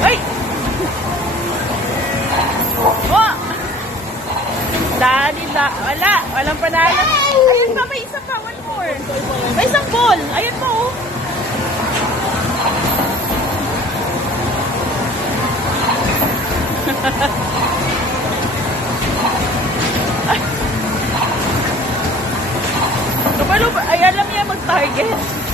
Ay! Oh! Wala. Walang panalo. Ayun pa, may isa pa. One more. May isang ball. Ayun pa, oh. Ay, alam niya mag-target.